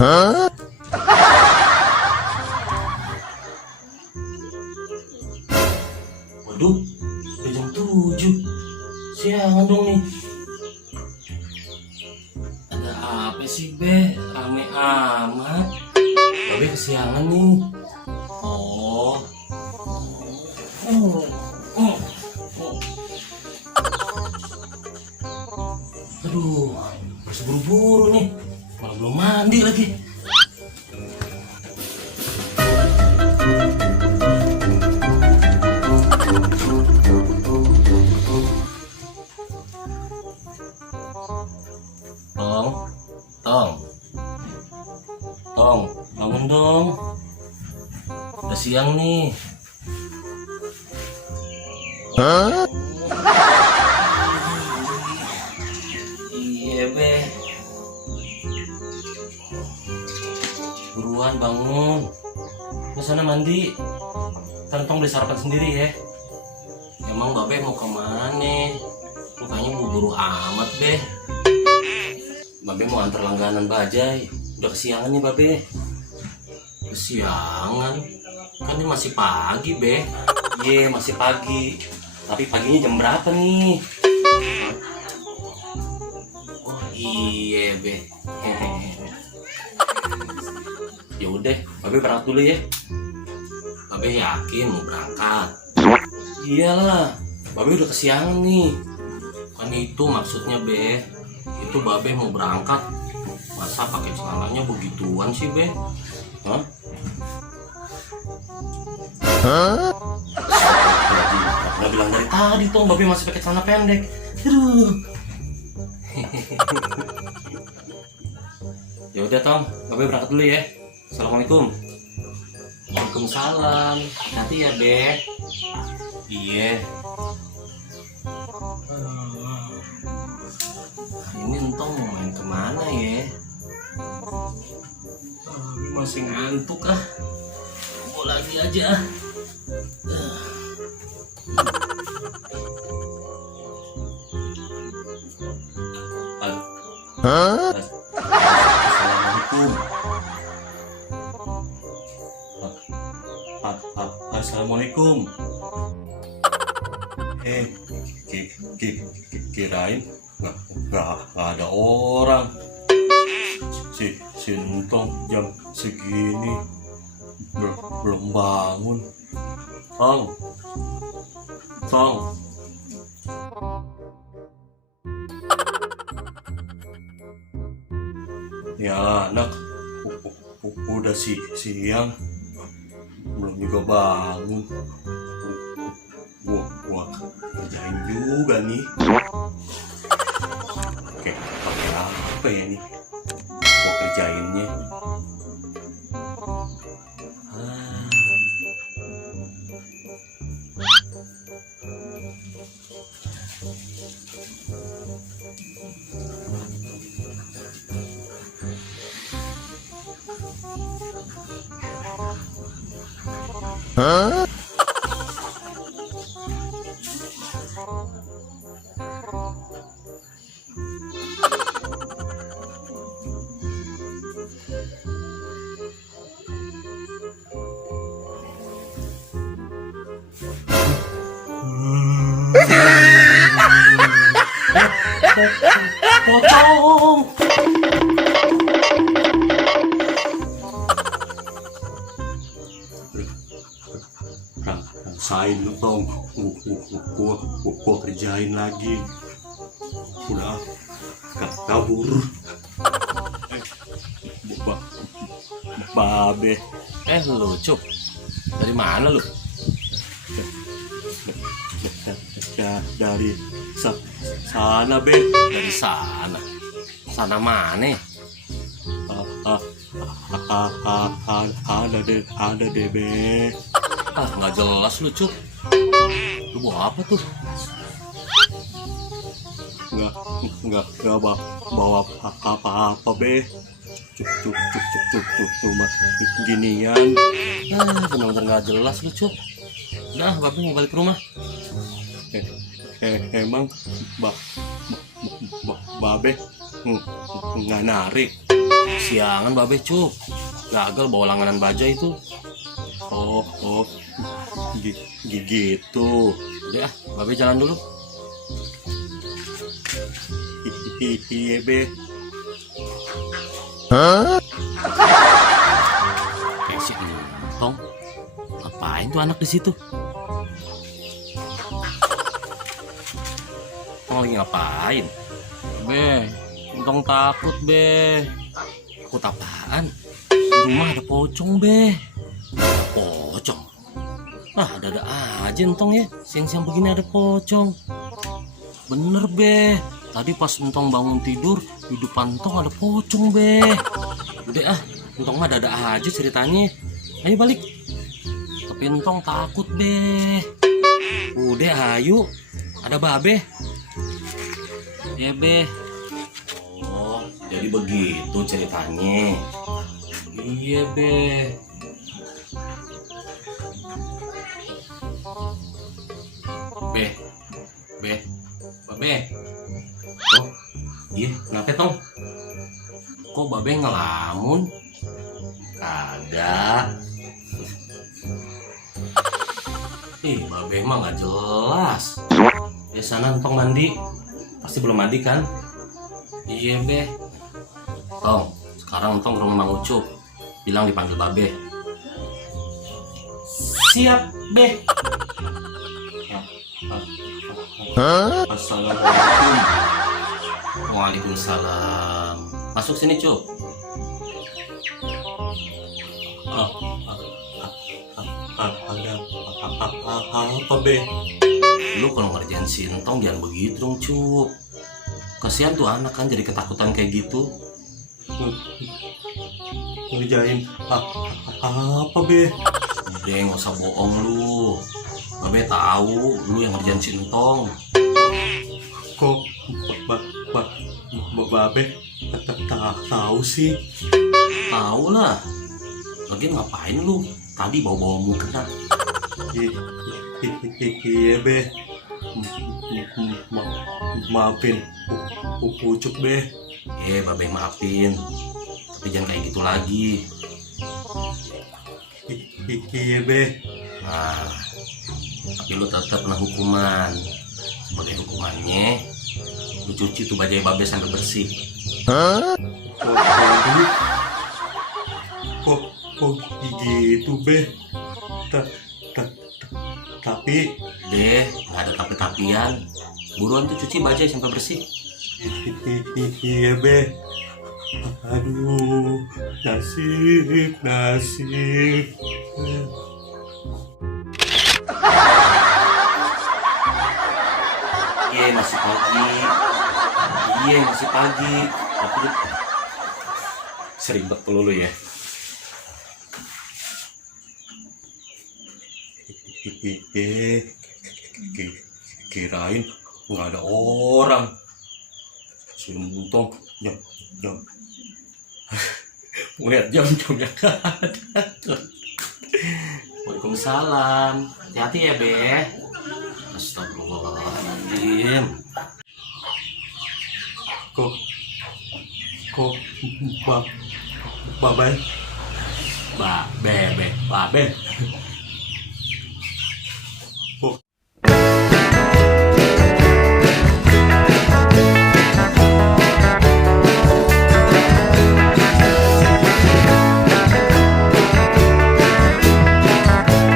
Hah? Waduh, udah jam 7. Siangan dong nih. Ada apa sih, Be? Rame amat. Babe kesiangan nih. Oh. Oh. Oh. Oh. Aduh, harus buru-buru nih. Malah belum mandi lagi. Tong, bangun dong. Udah siang nih. Hah? Iya, Be. Buruan bangun. Ke sana mandi. Tong beli sarapan sendiri ya. Emang Babe mau kemana? Mukanya buru-buru amat, Be. Babe mau antar langganan bajai. Udah kesiangan nih, Babe. Kesiangan? Kan ini masih pagi, Be. Iya, masih pagi. Tapi paginya jam berapa nih? Oh iya, Be. Ya udah, Babe berangkat dulu ya. Babe yakin mau berangkat? Iyalah, Babe udah kesiangan nih. Kan itu maksudnya, Be. Itu Babe mau berangkat. Masa pakai celananya begituan sih, Be? Hah? Hah? Nggak bilang dari tadi tuh Babe masih pakai celana pendek. Aduh. Ya udah, Tong, Babe berangkat dulu ya. Assalamualaikum. Waalaikumsalam. Nanti ya, Be. Iya. Hari ini Entong mau main kemana ya? Masih ngantuk ah. Mau lagi aja. Hah? Assalamualaikum. Kirain nggak ada orang. Si Entong jam segini belum bangun. Tong. Ya anak, udah siang, belum juga bangun. Gua kerjain juga nih. Oke, pakai apa ya nih? Gua kerjainnya. Hah? Potong. Rangsain lu, Tong. Gua kerjain lagi. Udah kabur. Babe. Lu, Cuk. Dari mana lu? Dari sana, Be. Dari sana. Sana mana? Ada deh, Be. Nggak jelas lu, Cuk. Lu bawa apa tuh? Nggak bawa apa-apa, Be. Cuma ginian. Bener-bener nggak jelas lu, Cuk. Nah, Babe mau balik ke rumah. Emang Babe nggak narik. Siangan babe cuk. Gagal bawa langganan baja itu. Oh, gitu. Udah ah, babe jalan dulu. Iya be. Kayak si Entong. Ngapain tuh anak di situ? Entong lagi ngapain? Be, Entong takut be. Takut apaan? Di rumah ada pocong be. Pocong? Ah, ada aja Entong ya. Siang-siang begini ada pocong. Bener be. Tadi pas Entong bangun tidur, di depan Entong ada pocong be. Udah ah, Entong mah ada aja ceritanya. Ayo balik. Tapi Entong takut be. Udah ayo. Ada babe. Ya be. Oh, jadi begitu ceritanya. Iya be. Babe. Oh, iya, kenapa Tong? Kok babe ngelamun? Kagak. Ih, babe mah nggak jelas. Ya sana Tong mandi. Pasti belum mandi kan? Iya be. Tong, sekarang Tong ke rumah Mang Ucup. Bilang dipanggil babe. Siap be. Assalamualaikum. Waalaikumsalam. Masuk sini Cup. Ada apa be? Lu kalau ngerjain si Entong jangan begitu dong Cup. Kasihan tuh anak kan jadi ketakutan kayak gitu. Ngerjain apa be? Udah nggak usah bohong lu. Babe tahu lu yang ngerjain si Entong. Kok babe tahu sih? Tahu lah. Lagian ngapain lu? Tadi bawa-bawa mukena. Iya be. Maafin Ucup be. Babe maafin. Tapi jangan kayak gitu lagi. Iya be. Nah, tapi lu tetap kena hukuman. Sebagai hukumannya, lu cuci tuh bajai babe sampai bersih. Kok gitu be? Tapi deh, nggak ada tapi-tapian. Buruan tuh cuci bajai sampai bersih. Iya be. Aduh, nasib. Iya masih pagi. Tapi seribet pelulu ya. Kirain nggak ada orang. Si Entong jam. Ngeliat jam-jamnya nggak ada. Waalaikumsalam. Hati-hati ya be. Astagfirullahaladzim. Kok babe